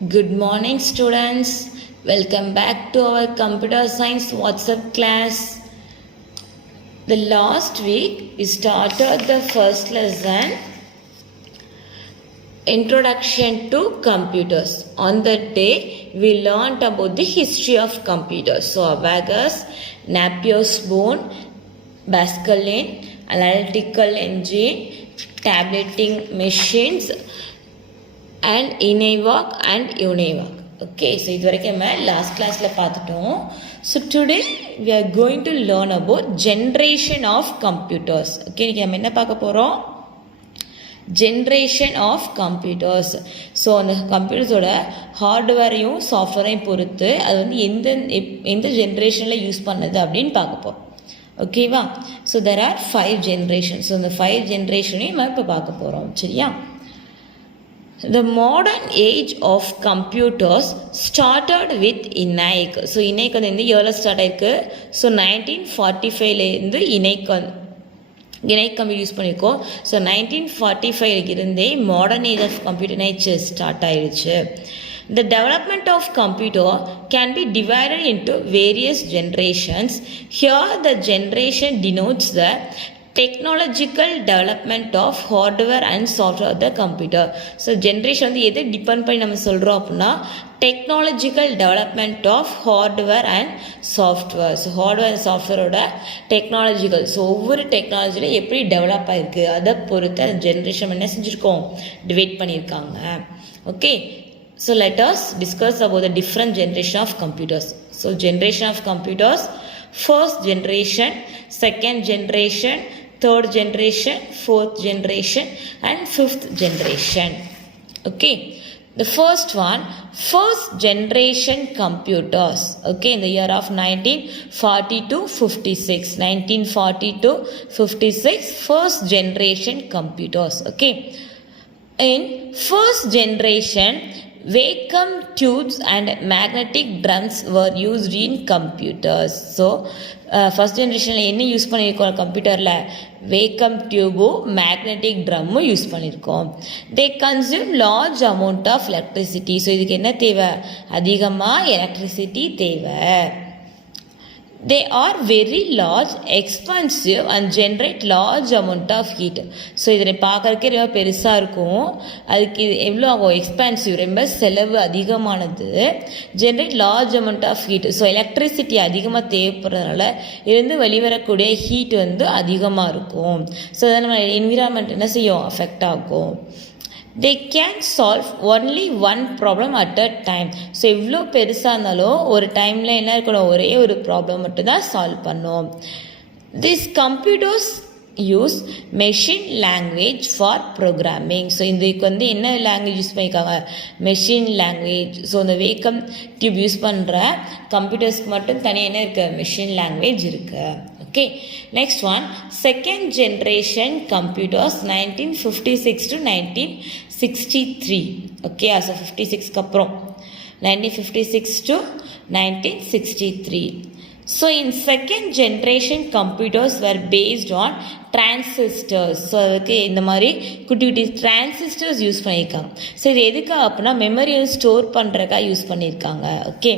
Good morning, students. Welcome back to our computer science WhatsApp class. The last week we started the first lesson, Introduction to Computers. On that day, we learned about the history of computers. So, abacus, Napier's bone, Pascaline, analytical engine, tabulating machines, and ENIAC and UNIVAC. Okay, so இது வரைக்கும் நம்ம last கிளாஸில் பார்த்துட்டோம். So today we are going to learn about generation of computers. Okay, இன்றைக்கி நம்ம என்ன பார்க்க போகிறோம்? Generation of computers. ஸோ அந்த கம்ப்யூட்டர்ஸோட ஹார்ட்வேரையும் சாஃப்ட்வேரையும் பொறுத்து அது வந்து எந்த ஜென்ரேஷனில் யூஸ் பண்ணுது அப்படின்னு பார்க்க போகிறோம். ஓகேவா? So there are 5 generation. So அந்த 5 ஜென்ரேஷனையும் நம்ம இப்போ பார்க்க போகிறோம். சரியா? The modern age of computers started with ENIAC. So ENIAC வந்து இந்த இயரில் ஸ்டார்ட் ஆயிருக்கு. ஸோ 1945லேருந்து ENIAC கம்ப்யூட்டர் யூஸ் பண்ணியிருக்கோம். ஸோ 1945 இருந்தே modern age of computer start ஆயிடுச்சு. The development of computer can be divided into various generations. Here the generation denotes the technological development of hardware and software of the computer. So generation வந்து எது depend பண்ணி நம்ம சொல்கிறோம் அப்படின்னா technological development of hardware and software. So hardware and சாஃப்ட்வேரோட technological, so ஒவ்வொரு டெக்னாலஜியில் எப்படி டெவலப் ஆகிருக்கு அதை பொறுத்து அந்த ஜென்ரேஷன் என்ன செஞ்சுருக்கோம், டிவைட் பண்ணியிருக்காங்க. Okay, so let us discuss about the different generation of computers. So generation of computers, first generation, second generation, third generation, fourth generation and fifth generation. Okay, the first one, first generation computers. Okay, in the year of 1940 to 56, 1940 to 56, first generation computers. Okay, in first generation, vacuum tubes and magnetic drums were used in computers. So first ஜென்ரேஷனில் என்ன use பண்ணியிருக்கோம் கம்ப்யூட்டரில்? Vacuum டியூபும் magnetic ட்ரம்மும் use பண்ணியிருக்கோம். They consume large amount of electricity. So இதுக்கு என்ன தேவை? அதிகமாக எலக்ட்ரிசிட்டி தேவை. They are very large, expensive and generate large amount of heat. So இதில் பார்க்குறதுக்கே ரொம்ப பெருசாக இருக்கும். அதுக்கு இது எவ்வளோ ஆகும்? எக்ஸ்பென்சிவ், ரொம்ப செலவு அதிகமானது. Generate large amount of heat. So electricity அதிகமாக தேவைப்படுறதுனால இருந்து வெளிவரக்கூடிய ஹீட் வந்து அதிகமாக இருக்கும். ஸோ அதை நம்ம என்விரான்மெண்ட் என்ன செய்யும்? அஃபெக்ட் ஆகும். They can solve only one problem at a time. So எவ்வளோ பெருசாக இருந்தாலும் ஒரு டைமில் என்ன இருக்கணும்? ஒரே ஒரு ப்ராப்ளம் மட்டும்தான் சால்வ் பண்ணும். These computers use machine language for programming. So இதுக்கு வந்து என்ன லாங்குவேஜ் யூஸ் பண்ணியிருக்காங்க? Machine language. ஸோ இந்த வேக்கம் டியூப் யூஸ் பண்ணுற கம்ப்யூட்டர்ஸ்க்கு மட்டும் தனியாக என்ன இருக்குது? மெஷின் லாங்குவேஜ் இருக்குது. Okay, next one, second generation computers 1956 to 1963. Okay, as of 56 அப்புறம் 1956 to 1963. So in second generation computers were based on transistors. So அதுக்கு இந்த மாதிரி குட்டி குட்டி டிரான்சிஸ்டர்ஸ் யூஸ் பண்ணியிருக்காங்க. ஸோ இது எதுக்காக அப்படின்னா மெமரியை ஸ்டோர் பண்ணுறதுக்காக யூஸ் பண்ணியிருக்காங்க. Okay,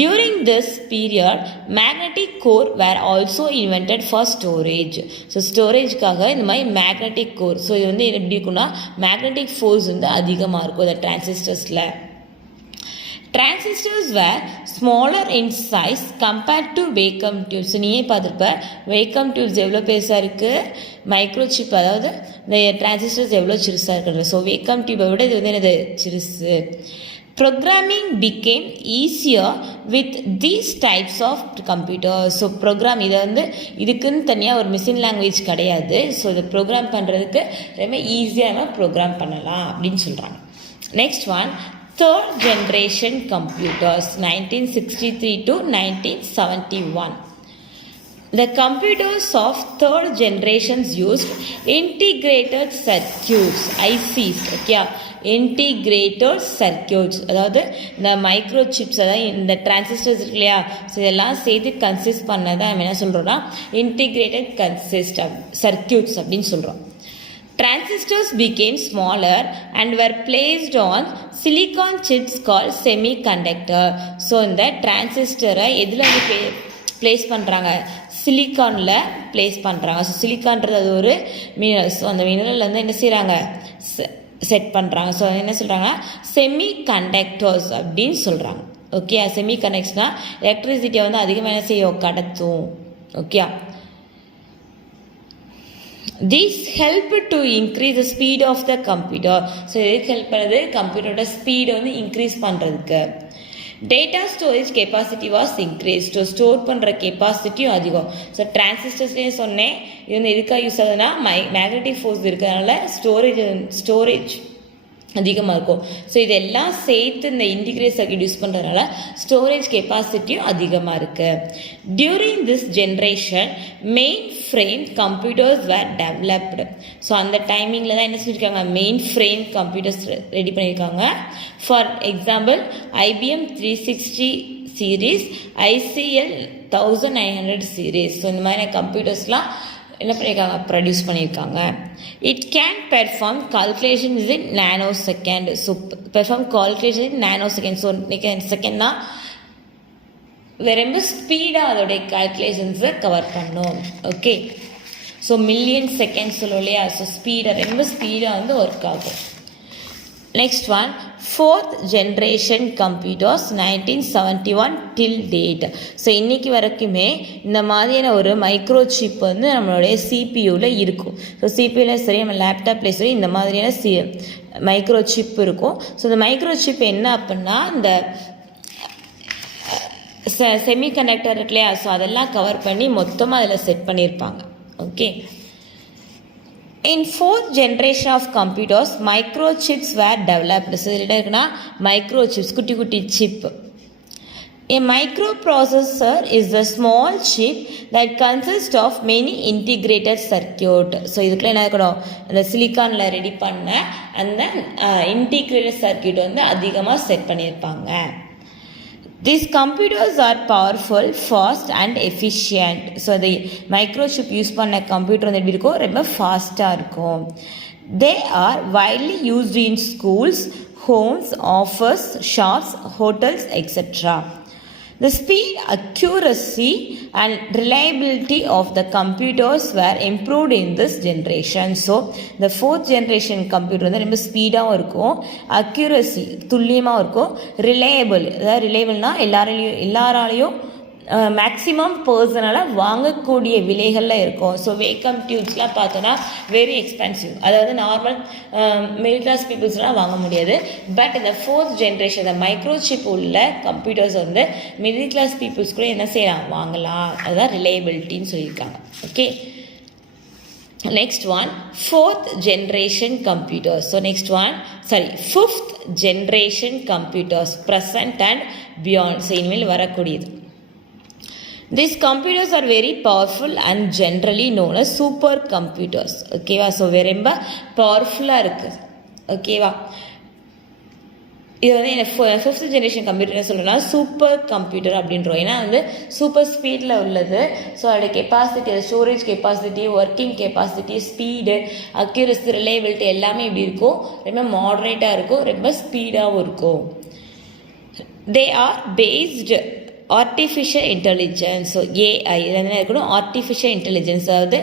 during this period magnetic core were also invented for storage. So ஸ்டோரேஜ்க்காக இந்த மாதிரி மேக்னெட்டிக் கோர். ஸோ இது வந்து எப்படி இருக்குன்னா மேக்னெட்டிக் ஃபோர்ஸ் வந்து அதிகமாக இருக்கும் இந்த டிரான்சிஸ்டர்ஸில். Transistors were smaller in size compared to vacuum tubes. நீயே பார்த்துருப்ப vacuum tubes எவ்வளோ பெருசாக இருக்குது, மைக்ரோசிப், அதாவது இந்த டிரான்சிஸ்டர்ஸ் எவ்வளோ சிறுசாக இருக்குது. ஸோ vacuum டியூபை விட இது வந்து என்னது? சிறுசு. Programming became easier with these types of computers. So program இதை வந்து இதுக்குன்னு தனியாக ஒரு மிஷின் லாங்குவேஜ் கிடையாது. ஸோ இதை ப்ரோக்ராம் பண்ணுறதுக்கு ரொம்ப ஈஸியாக நம்ம ப்ரோக்ராம் பண்ணலாம் அப்படின்னு சொல்கிறாங்க. Next one, third generation computers 1963 to 1971. The computers of third generations used integrated circuits, ICs. Okay, integrated circuits, அதாவது இந்த மைக்ரோ சிப்ஸ், அதாவது இந்த டிரான்சிஸ்டர்ஸ் இருக்கு இல்லையா, ஸோ இதெல்லாம் சேர்த்து கன்சிஸ்ட் பண்ணதான் நம்ம என்ன சொல்கிறோம்னா இன்டிகிரேட்டட் சர்க்கியூட்ஸ் அப்படின்னு சொல்கிறோம். Transistors became smaller and were placed on silicon chips called semiconductor. So இந்த டிரான்சிஸ்டரை எதில் வந்து பிளேஸ் பண்ணுறாங்க, சிலிக்கானில் பிளேஸ் பண்ணுறாங்க. ஸோ சிலிக்கான்றது அது ஒரு மினரல். ஸோ அந்த மினரல் வந்து என்ன செய்கிறாங்க, செட் பண்ணுறாங்க. ஸோ என்ன சொல்கிறாங்க, செமி கண்டக்டர்ஸ் அப்படின்னு சொல்கிறாங்க. ஓகே, செமி கண்டக்டர்ஸ்னால் எலக்ட்ரிசிட்டியை வந்து அதிகமாக என்ன செய்யும், கடத்தும். Okay, this help to increase the speed of the computer. So இதுக்கு ஹெல்ப் பண்ணுறது கம்ப்யூட்டரோட ஸ்பீடை வந்து இன்க்ரீஸ் பண்ணுறதுக்கு. Data storage capacity was increase. Store பண்ணுற கெப்பாசிட்டியும் அதிகம். ஸோ டிரான்சிஸ்டர்ஸ்லேயே சொன்னேன், இது வந்து எதுக்காக யூஸ் ஆகுதுன்னா மேக்னெட்டிக் ஃபோர்ஸ் இருக்கிறதுனால ஸ்டோரேஜ் அதிகமாக இருக்கும். ஸோ இதெல்லாம் சேர்த்து இந்த இன்டிகிரேட் சர்க்யூட் யூஸ் பண்ணுறதுனால ஸ்டோரேஜ் கெப்பாசிட்டியும் அதிகமாக இருக்குது. During this generation mainframe computers were developed. So அந்த டைமிங்கில் தான் என்ன சொல்லியிருக்காங்க, மெயின் ஃப்ரேம் கம்ப்யூட்டர்ஸ் ரெடி பண்ணியிருக்காங்க. For example IBM 360 series, ICL 1900 series. So இந்த மாதிரியான கம்ப்யூட்டர்ஸ்லாம் என்ன பண்ணியிருக்காங்க, ப்ரொடியூஸ் பண்ணியிருக்காங்க. It can perform calculations in nanosecond. So perform calculation in nanosecond. So செகண்ட்னா ரொம்ப ஸ்பீடாக அதோடைய கால்குலேஷன்ஸை கவர் பண்ணும். ஓகே, ஸோ மில்லியன் செகண்ட் சொல்லுவோம் இல்லையா, ஸோ ஸ்பீடாக ரொம்ப ஸ்பீடாக வந்து ஒர்க் ஆகும். Next one, 4th generation computers 1971 till date. So இன்றைக்கி வரைக்குமே இந்த மாதிரியான ஒரு மைக்ரோ சிப் வந்து நம்மளுடைய சிபியூவில் இருக்கும். ஸோ சிபியூவில் சரி, நம்ம லேப்டாப்லேயும் சரி இந்த மாதிரியான மைக்ரோ சிப் இருக்கும். ஸோ இந்த மைக்ரோ சிப் என்ன அப்படின்னா இந்த செமி கண்டக்டர் இருக்கு இல்லையா, ஸோ அதெல்லாம் கவர் பண்ணி மொத்தமாக அதில் செட் பண்ணியிருப்பாங்க. Okay, in 4th generation of computers microchips were developed. So இதில் என்ன இருக்குன்னா மைக்ரோசிப்ஸ், குட்டி குட்டி chip. A microprocessor is a small chip that consists of many integrated circuit. So இதுக்குள்ள என்ன இருக்கணும், அந்த சிலிக்கானில் ரெடி பண்ண அந்த இன்டிகிரேட்டட் சர்க்கியூட் வந்து அதிகமாக செட் பண்ணியிருப்பாங்க. These computers are powerful, fast and efficient. So the microchip use பண்ண கம்ப்யூட்டர் வந்து எப்படி இருக்கும், ரொம்ப ஃபாஸ்ட்டாக இருக்கும். They are widely used in schools, homes, office, shops, hotels, etc. The speed, accuracy and reliability of the computers were improved in this generation. So the 4th generation computer வந்து ரொம்ப ஸ்பீடாகவும் இருக்கும், அக்யூரசி துல்லியமாக இருக்கும், ரிலையபிள், அதாவது ரிலையபிள்னா எல்லாராலையும் maximum பர்சனலாக வாங்கக்கூடிய விலைகளில் இருக்கும். ஸோ வேக்கம் டியூப்ஸ்லாம் பார்த்தோன்னா வெரி எக்ஸ்பென்சிவ், அதாவது நார்மல் மிடில் கிளாஸ் பீப்புள்ஸ்லாம் வாங்க முடியாது. பட் இந்த 4th ஜென்ரேஷன் இந்த மைக்ரோசிப் உள்ள கம்ப்யூட்டர்ஸ் வந்து மிடில் கிளாஸ் பீப்புள்ஸ் கூட என்ன செய்யலாம், வாங்கலாம். அதுதான் ரிலையபிலிட்டின்னு சொல்லியிருக்காங்க. Okay, next one, 4th generation computers. So next one, 5th generation computers present and beyond. So இனிமேல் வரக்கூடியது. These computers are very powerful and generally known as super computers. ஓகேவா, ஸோ ரொம்ப பவர்ஃபுல்லாக இருக்குது. ஓகேவா, இது வந்து என்ன 5th ஜென்ரேஷன் கம்ப்யூட்டர் சொல்லலாம் சூப்பர் கம்ப்யூட்டர் அப்படின்றோம். ஏன்னா வந்து சூப்பர் ஸ்பீடில் உள்ளது. ஸோ அதோட capacity, storage capacity, working capacity, speed, accuracy, reliability எல்லாமே இப்படி இருக்கும். ரொம்ப மாடரேட்டாக இருக்கும், ரொம்ப ஸ்பீடாகவும் இருக்கும். They are based artificial intelligence. So AI இதில் என்ன இருக்கணும், ஆர்டிஃபிஷியல் இன்டெலிஜென்ஸ், அதாவது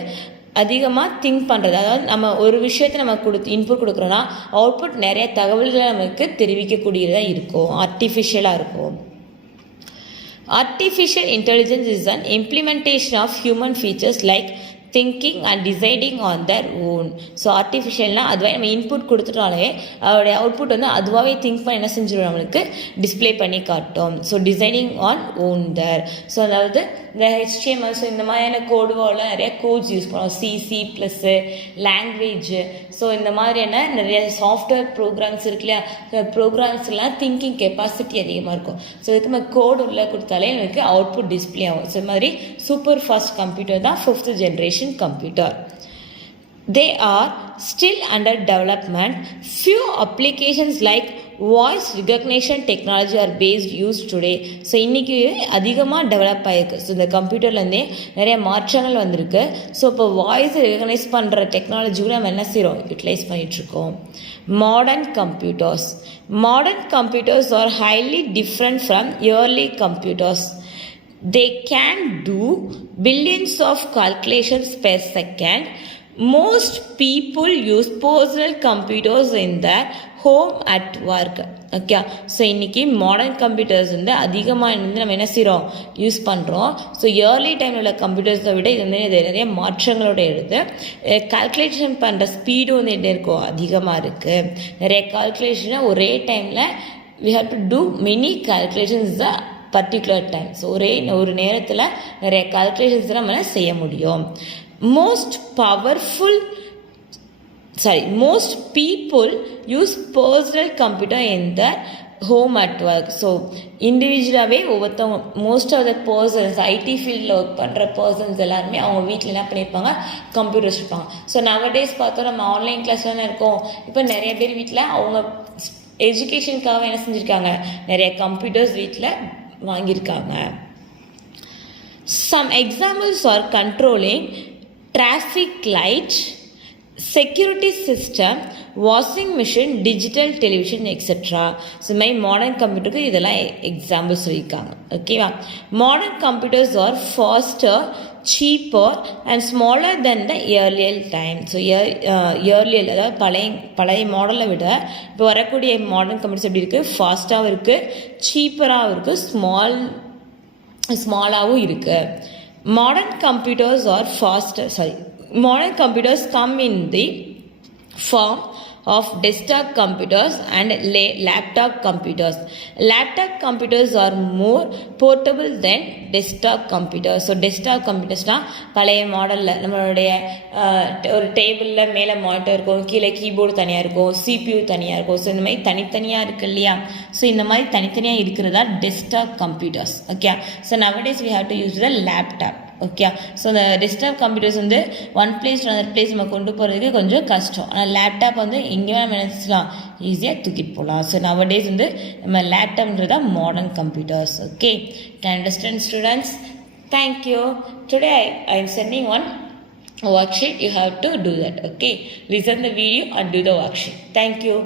அதிகமாக திங்க் பண்ணுறது. அதாவது நம்ம ஒரு விஷயத்தை நம்ம இன்புட் கொடுக்குறோன்னா அவுட்புட் நிறைய தகவல்களை நமக்கு தெரிவிக்கக்கூடியதாக இருக்கும், ஆர்டிஃபிஷியலாக இருக்கும். Artificial intelligence is an implementation of human features like thinking and deciding on their own. So ஆர்டிஃபிஷியல்னால் அதுவாக நம்ம இன்புட் கொடுத்துட்டாலே அதோடைய அவுட்புட் வந்து அதுவாகவே திங்க் பண்ணி என்ன செஞ்சிடும், நம்மளுக்கு டிஸ்பிளே பண்ணி காட்டும். ஸோ டிசைனிங் ஆன் ஓன் தர். ஸோ அதாவது இந்த HTML, ஸோ இந்த மாதிரியான கோடுவோலாம் நிறைய கோட்ஸ் யூஸ் பண்ணுவோம், C++, லாங்குவேஜ். ஸோ இந்த மாதிரியான நிறைய சாஃப்ட்வேர் ப்ரோக்ராம்ஸ் இருக்கு இல்லையா, ப்ரோக்ராம்ஸ்லாம் திங்கிங் கெப்பாசிட்டி அதிகமாக இருக்கும். ஸோ இதுக்கு நம்ம கோடு உள்ள கொடுத்தாலே எனக்கு அவுட்புட் டிஸ்பிளே ஆகும். ஸோ இது மாதிரி சூப்பர் ஃபாஸ்ட் கம்ப்யூட்டர் தான் 5th generation computer. They are still under development. Few applications like voice recognition technology are based use today. So இன்றைக்கி அதிகமாக டெவலப் ஆகிருக்கு. ஸோ இந்த கம்ப்யூட்டர்லேருந்தே நிறைய மாற்றங்கள் வந்திருக்கு. ஸோ இப்போ வாய்ஸ் ரெகக்னைஸ் பண்ணுற டெக்னாலஜி கூட நம்ம என்ன செய்கிறோம், யூட்டிலைஸ் பண்ணிகிட்ருக்கோம். Modern computers. Modern computers R highly different from early computers. They can do billions of calculations per second. Most people use personal computers in their home at work. Okay, so இன்றைக்கி modern computers வந்து அதிகமாக நம்ம என்ன செய்கிறோம், use பண்ணுறோம். So yearly டைமில் உள்ள கம்ப்யூட்டர்ஸை விட இது வந்து நிறைய மாற்றங்களோட எடுத்து கால்குலேஷன் பண்ணுற ஸ்பீடும் வந்து என்ன இருக்கும், அதிகமாக இருக்குது. நிறைய கால்குலேஷனை ஒரே டைமில் we have to do many calculations the particular time. So ஒரு நேரத்தில் நிறைய கால்குலேஷன்ஸ் நம்ம செய்ய முடியும். Most people use personal computer in the home at work. So இண்டிவிஜுவலாகவே ஒவ்வொருத்தவங்க most of the persons IT ஃபீல்டில் ஒர்க் பண்ணுற பர்சன்ஸ் எல்லாருமே அவங்க வீட்டில் என்ன பண்ணியிருப்பாங்க, கம்ப்யூட்டர் வச்சுருப்பாங்க. ஸோ நவடேஸ் பார்த்தோம் நம்ம ஆன்லைன் கிளாஸ் தானே இருக்கோம். இப்போ நிறைய பேர் வீட்டில் அவங்க எஜுகேஷனுக்காக என்ன செஞ்சுருக்காங்க, நிறைய கம்ப்யூட்டர்ஸ் வீட்டில் வாங்கியிருக்காங்க. Some examples are controlling traffic light, security system, washing machine, digital television, etc. So my modern கம்ப்யூட்டருக்கு இதெல்லாம் எக்ஸாம்பிள்ஸ் சொல்லியிருக்காங்க. ஓகேவா? Modern computers are faster, cheaper and smaller than the earlier time. So earlier அதாவது பழைய மாடலை விட இப்போ வரக்கூடிய மாடர்ன் கம்ப்யூட்டர்ஸ் எப்படி இருக்குது, ஃபாஸ்ட்டாகவும் இருக்குது, சீப்பராகவும் இருக்குது, ஸ்மாலாகவும் இருக்குது. Modern computers are modern computers come in the form of desktop computers and laptop computers. Laptop computers are more portable than desktop computers. So desktop computersனால் பழைய மாடலில் நம்மளுடைய ஒரு டேபிளில் மேலே மானிட்டர் இருக்கும், கீழே கீபோர்டு தனியாக இருக்கும், சிபியூ தனியாக இருக்கும். ஸோ இந்த மாதிரி தனித்தனியாக இருக்குது இல்லையா? ஸோ இந்த மாதிரி தனித்தனியாக இருக்கிறதா desktop computers. Okay, so nowadays we have to use the laptop. Okay, so இந்த டெஸ்க்டாப் கம்ப்யூட்டர்ஸ் வந்து ஒன் பிளேஸ் அதர் பிளேஸ் நம்ம கொண்டு போகிறதுக்கு கொஞ்சம் கஷ்டம். ஆனால் லேப்டாப் வந்து எங்கேயுமே நம்ம நினச்சிக்கலாம், ஈஸியாக தூக்கிட்டு போகலாம். ஸோ நவடேஸ் வந்து நம்ம லேப்டாப்ன்றது தான் modern computers. Okay, to understand students, thank you. Today I am sending one worksheet. You have to do that. Okay, listen the video and do the worksheet. Thank you.